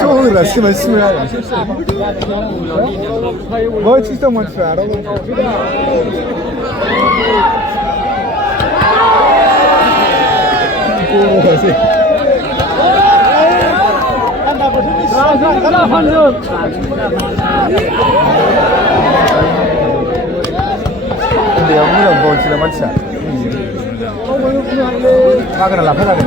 Çoğunla simesime ya. Voi ci sto mostrando. Dia mulai bawa cerita macam. Makan apa lagi?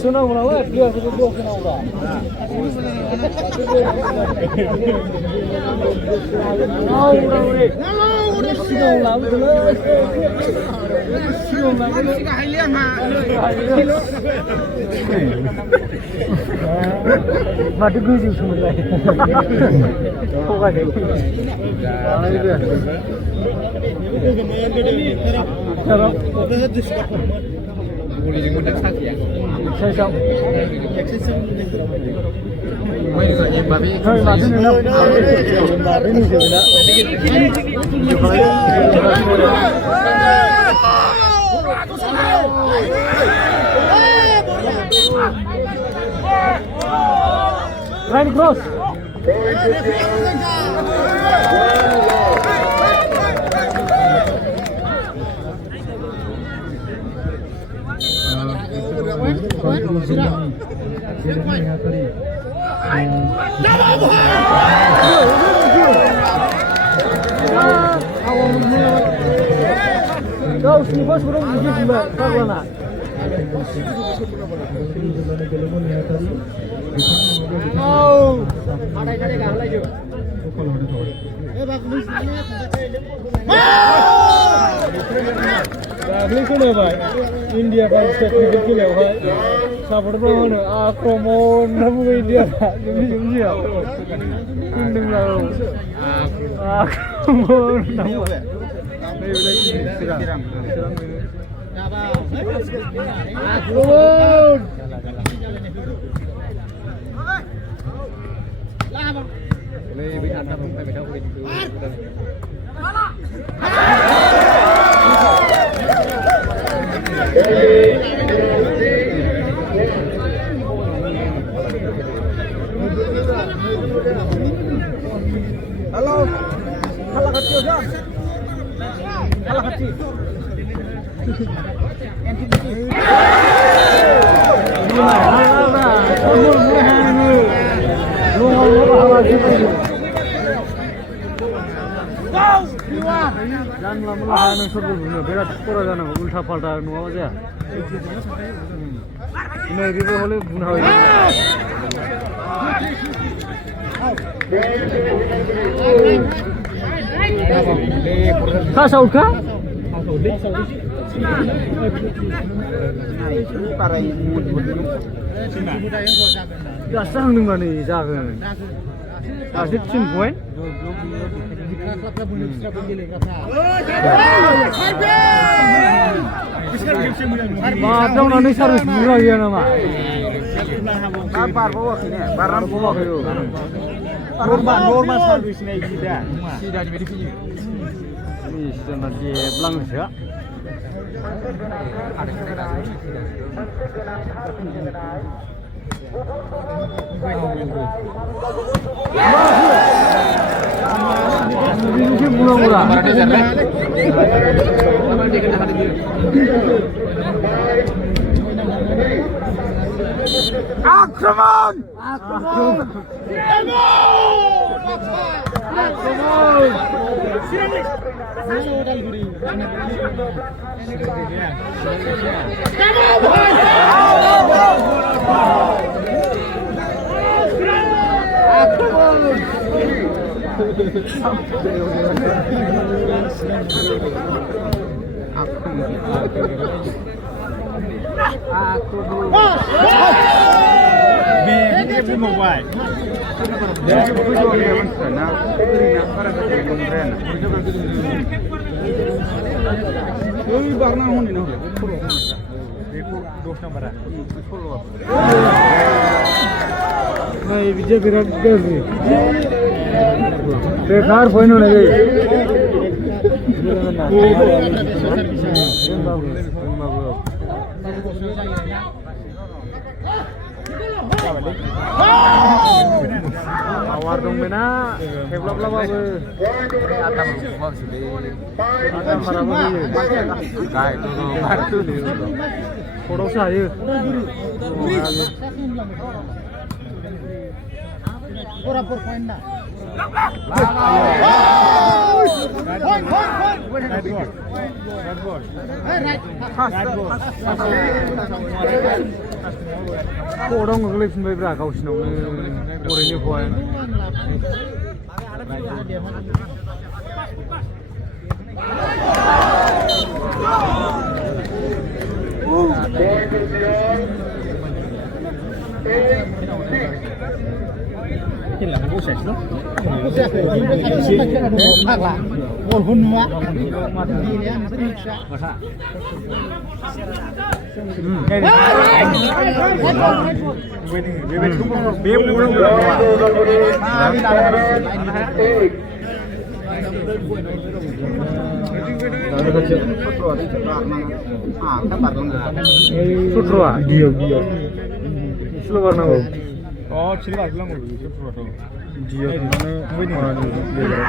सोनांगौ नालाय प्लेयारफोरखौ होनांगौब्रा सिगाङाव लाबोदोलै सिगाङाव लाबोदों माथो गोजौसोमोनलाय थगायदों Ryan Cross. गावसिनि फार्स्टखौथ' बुजिफिनबाय फाग्लाना दाख्लै खोनाबाय इन्डिया पाकिस्तान क्रिकेट खेलायावहाय सापर्टफ्रा होनो आक्रमण होनना बुङो इन्डियाना जोंनियाव होनदोंब्ला आक्रमण होनना बुङो Halo, kalah kecil dah. Kalah kecil. Jangan lama-lama nusur dulu, berat skor jangan ulta palta nuawa aja. Ini ribu boleh bunuh aja. Kah Saud kah? Gak sanggup mana ni jaga. Asyik cun poin. Macam mana ni harus murah ya nama. Kabar bawa sini, barang bawa kau. Normal servis ni kita. Tidak di sini. Ini sudah nanti belang saja. Ini murah-murah. Akraman! Akraman! Akraman! Bija Virat Kohli. Bekar poin होने गई. Awar dong bena, heblab lababu. Atam marabu ni. Kaya tu martu ni. Foto saya. Pura point na. Red ball. Right. खर'आव गोग्लैफिनबायब्रा गावसिनावनो ओरैनो फय Sutra, dia. Slow barnago. Oh, chili aglang ko dito photo. Dia mana orang ni dia.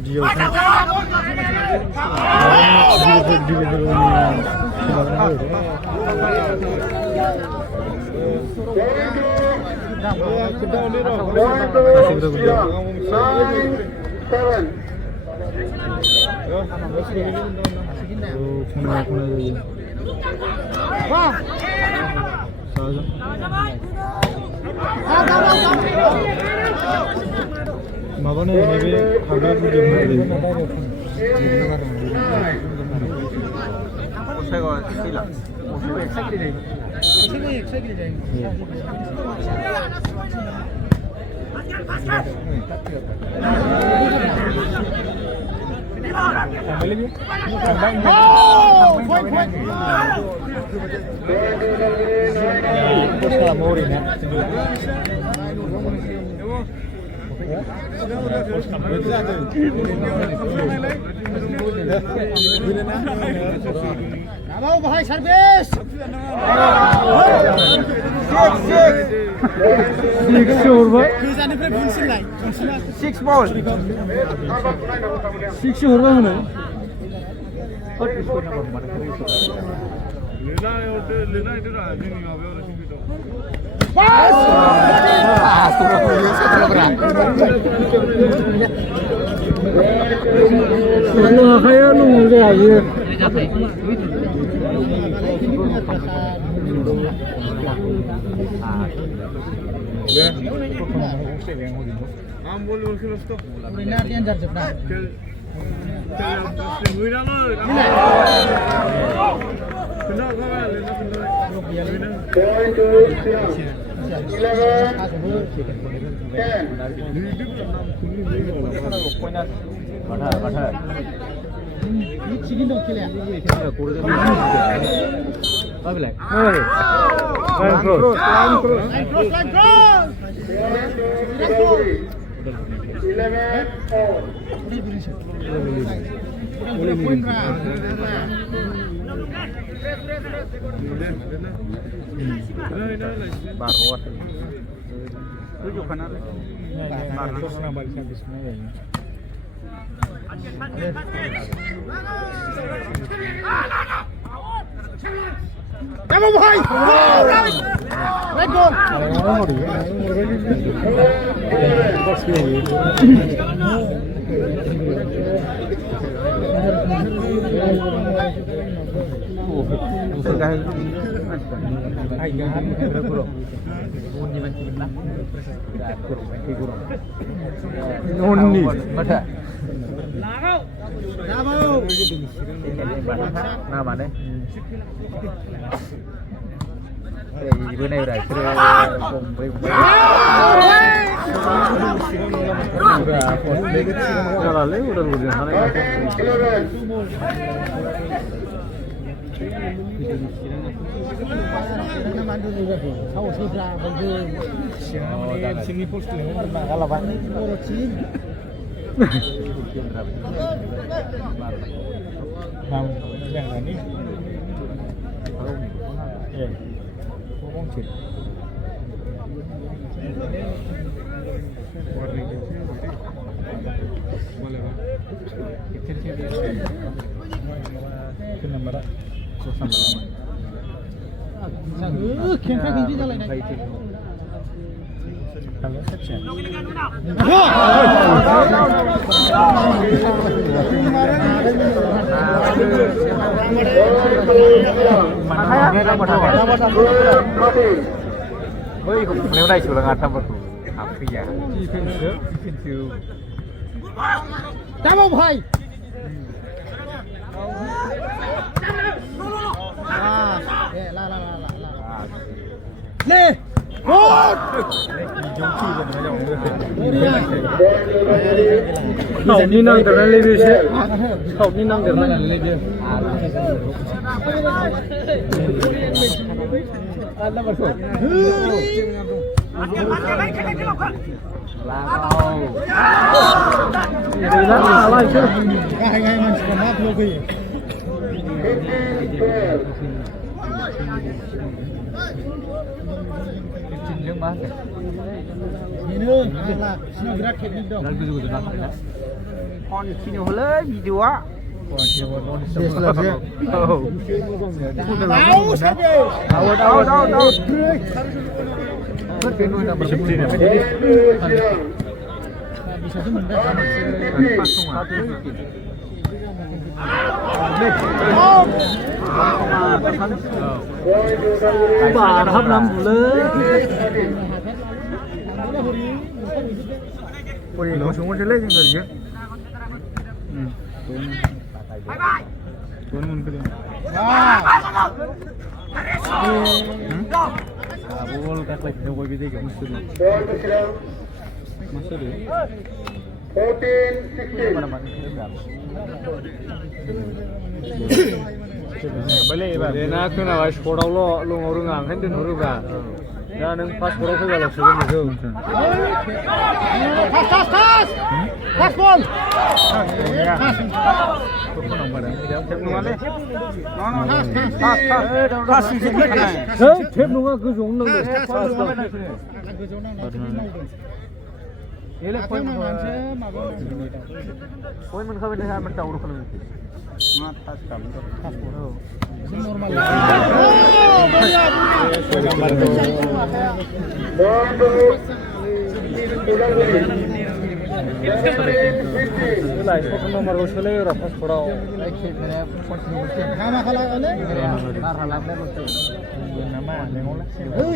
Dia kan. 마반에 내게 가격을 좀 해야 Bravo, bahai service. Six over. Six ball. Six over mana? Kalau kaya nunggu aja. Bravo, bahai. Red ball. Nama deh. Bữa nay là खेंख्रा खेंख्रि जालायनाय बै हमनायाव नायसोलाङा थामफोरखौ हाबफैया दिफेन्सो जाबाव भाई ले खावनि नांदेरनायलै बेसे खावनि नांदेरनायलै बे गाहाय मानसिफ्रा मा लुगैयो मा बेनो आंना बिसिनाव बिराद टेकनिक दं गोजौ गोजौ नांखायोना कन्टिनिउ हलै भिडिअआ बारहाब नांगौलै Ôi, nó xuống cái lấy người chứ. Tuấn muốn cái gì? bol các lệnh đâu có cái gì cả masuk. Masuk deh. 14, 16. Balik ba. Dia nak kena was kodau lo orang ngang kan dia nuru ba. Dah neng pas kodau tu kalau sudah masuk. Pas bol Thép nunga cứ xuống nâng được. Ini poin mana? Poin mana kau ini mana tahu kalau itu. Mata sekali. normal Lai foto nomor usulnya rapas kurau. nama kalau oleh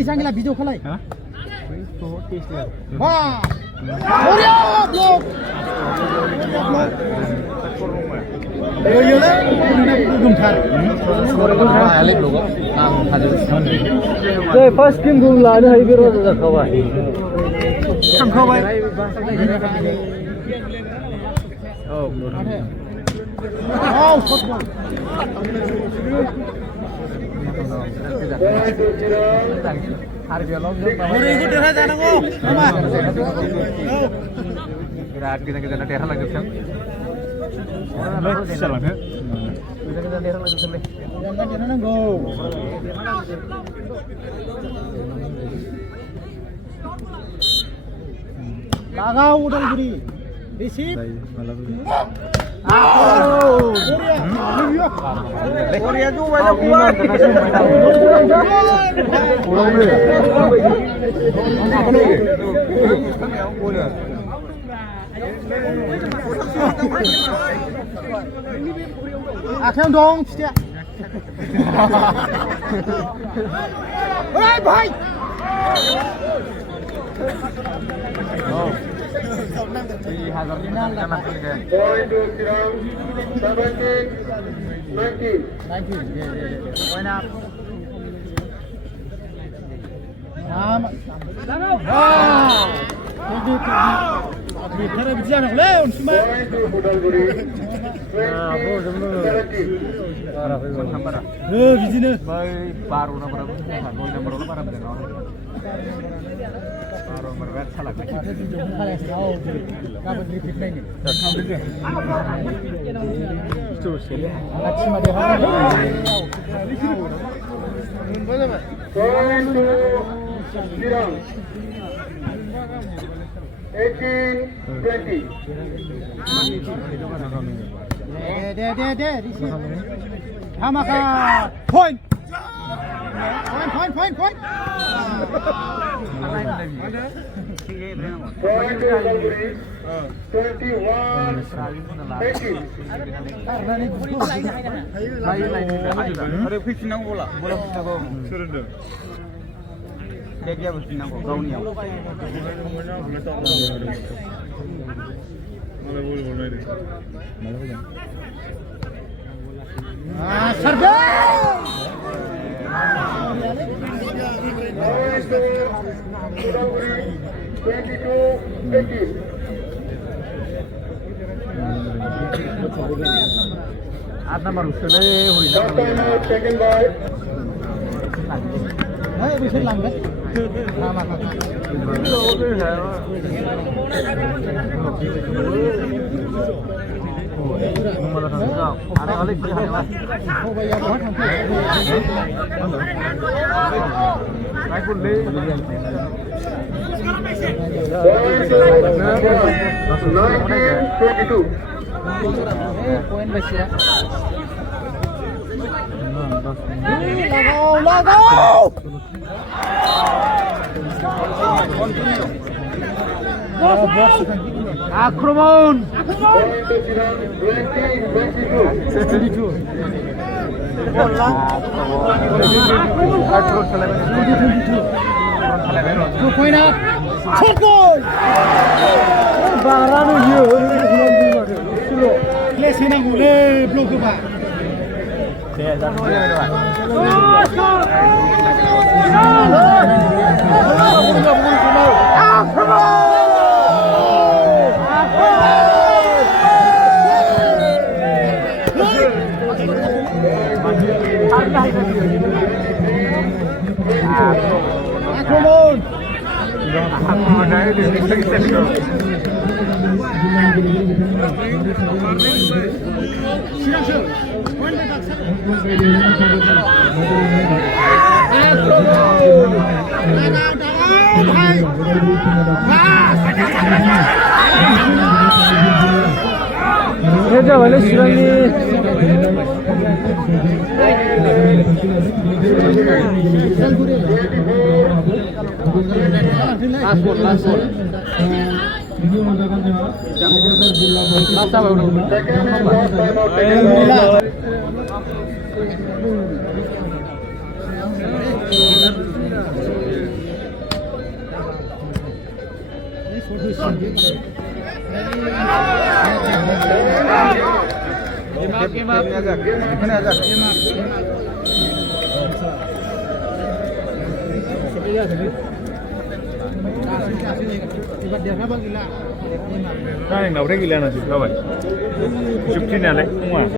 sanggila video kalau wah Korea blok Korea gumthar Alik logo. Jadi first game gum lada hari biru tu dah kawai. Kam kawai Oh, oh football hari biru logo. Korea itu dah jangan go nama Kita nak terang lagi sekarang. Salah kan? Kita terang lagi sekarang. jangan go Lagau Udangpuri receive Korea tu banyak kuat. Akhirnya dong setiap Hei bhai Point to ground 17, 19. Point up Wow Karena bicara leon semua Point to Udangpuri 20, 17. Gini Baru nomor berapa benar? Baru berapa salah? Kapan repeat lagi? Terus ya. Point to ground 18, 20. Receive. Hamaka point. Point. point. Point to Udalguri. 21, 18. आरो फैफिननांगौ बला फैफिननांगौ बेगियाबो फैफिननांगौ गावनियाव Serve! Point to Udalguri. 22, 18. आठ number उसोलै Last time out taken by Hey, bisa langgar. point to 19, 22. Poin Malaysia. Lagaw! আক্রমণ Point to Siran, 20, 22. Poin up. Check goal. Barano ye. Les senang le blok ke ba. Akromon. Kerja balik Siran ni. Nah, yang udah gila nasi, kawan. Cukup sini, Alek.